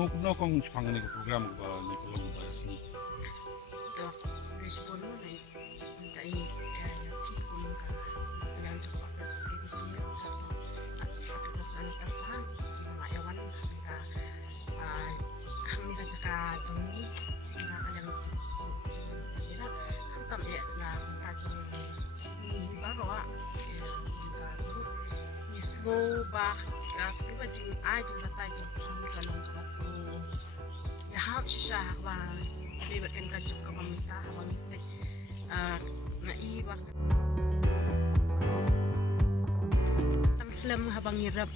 so kuno kong pangani ko program ko ba ni kolong ba sini. To respond mo na ta inis ti kum ka lang sakas kiki at sa tasan ki ma yawan ka hang ni ka jaka jungni na kalang sabira ham tam ya na ta jung ni baro juga ni slow ba ka ba jing ai jing ta jing pi kalong ka so ya hab shisha ba libat kan kajuk ka pamita habang ipit nga iwa Islam habang irap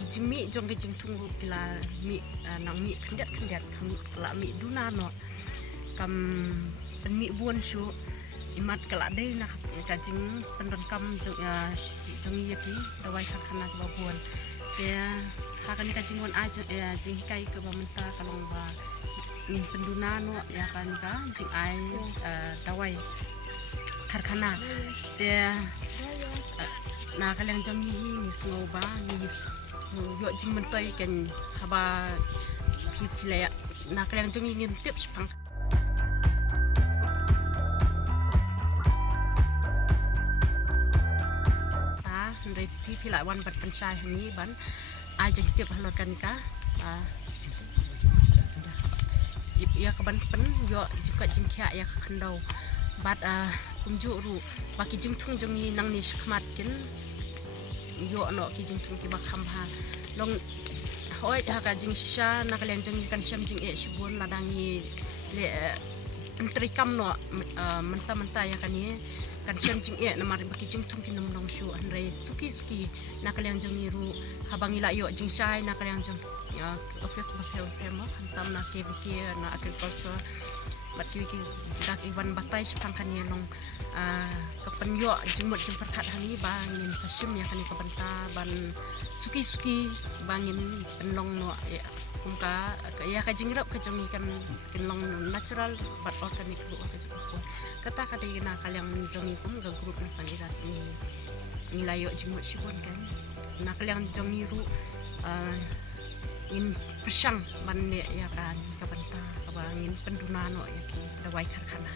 kijimi jong kijing tunggu kila mi nang mi kandiat kala mi dunano kam pen mi buon shu imat kala dei na kajing penrengkam jong yaki dawai khana ba buon ya hakani kajing won aja jing hikai ke pamita kalong ba ngin pendunano ya kan ka jing ai dawai karkhana dia na kalang jong hi ni sloba ni yo jing mentoy ken haba pipile na kalang jong ngin tip pang ta ndai pipila wan bat pensai ni ban ai jing tip halot kan ka ya kaban pen yo jika jingkya ya khandau bat kumju ru baki jingthung jongi nang ni khmat kin yo no ki jingthung ki bakham ha long hoi ha ka jing sha na kalen jongi kan syam jing e shibun ladangi le entrikam no menta ya kan ye kan syam jing e na mari baki jingthung ki nom shu anre suki na kalen jongi ru habangi la yo jing shai na kalen jong office ba fermo hantam na KVK na agriculture bat kiwi dak iwan batai sepangkan ye long kapenyo jimut jim perkat hani bangin sasim ya kani kapenta ban suki bangin penlong no ya kumka ya ka jingrap ka jongi kan kinlong natural bat organic lu ka joko kata na kalyang jongi kum ga grup na sangirat ni nilayo jimut sibon kan na kalyang jongi ru ngin persang ban ya kan kapenta kabangin pendunano ya ki dawai karkhana